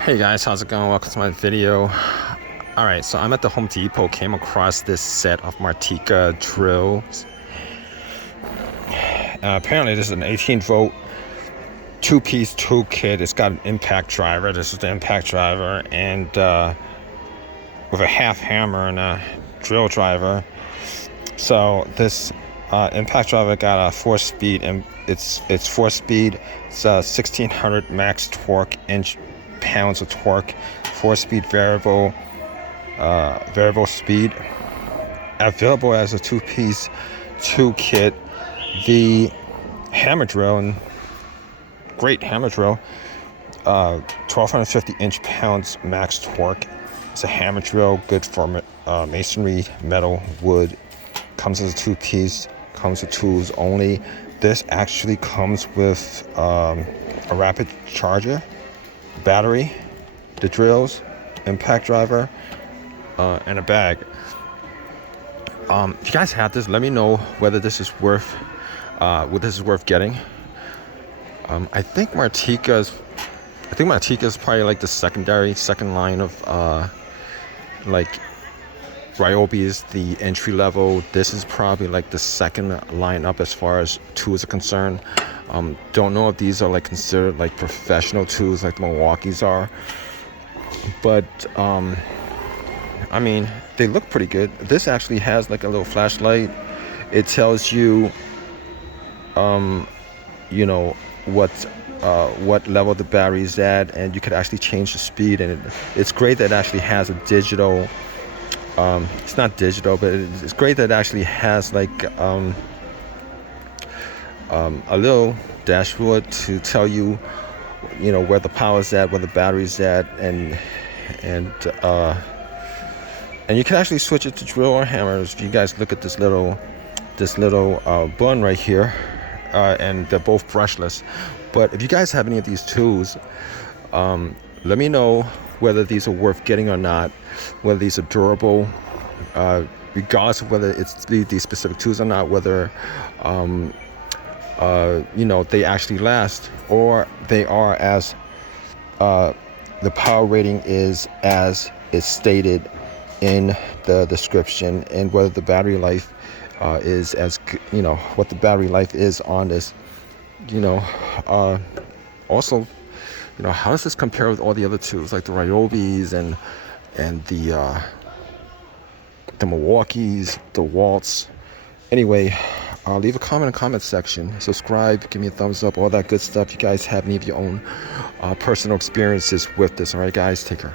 Hey guys, how's it going? Welcome to my video. Alright, so I'm at the Home Depot, came across this set of Makita drills. Apparently this is an 18-volt two-piece toolkit. It's got an impact driver. This is the impact driver, and with a half hammer and a drill driver. So this impact driver got a 4-speed, and it's 4-speed. It's 1600 max torque, inch-pounds of torque, 4-speed variable speed. Available as a two-piece toolkit. The hammer drill, and great hammer drill, 1250 inch-pounds max torque. It's a hammer drill, good for masonry, metal, wood. Comes as a two-piece, comes with tools only. This actually comes with a rapid charger, battery, the drills, impact driver, and a bag. If you guys have this, let me know whether this is worth getting. I think Makita is probably like the second line of like Ryobi is the entry level. This is probably like the second line up as far as tools are concerned. Don't know if these are like considered like professional tools like the Milwaukee's are, but I mean, they look pretty good. This actually has like a little flashlight. It tells you you know what level the battery is at, and you could actually change the speed. And it's great that it actually has a digital, it's not digital, but it's great that it actually has like a little dashboard to tell you, where the power is at, where the battery's at, and you can actually switch it to drill or hammers. If you guys look at this little button right here, and they're both brushless. But if you guys have any of these tools, let me know whether these are worth getting or not, whether these are durable, regardless of whether it's these specific tools or not, whether they actually last, or they are as the power rating is as is stated in the description, and whether the battery life is as what the battery life is on this. Also, how does this compare with all the other tools like the Ryobis and the Milwaukee's, the Waltz? Anyway, leave a comment in the comment section. Subscribe, give me a thumbs up, all that good stuff. You guys have any of your own personal experiences with this? All right, guys, take care.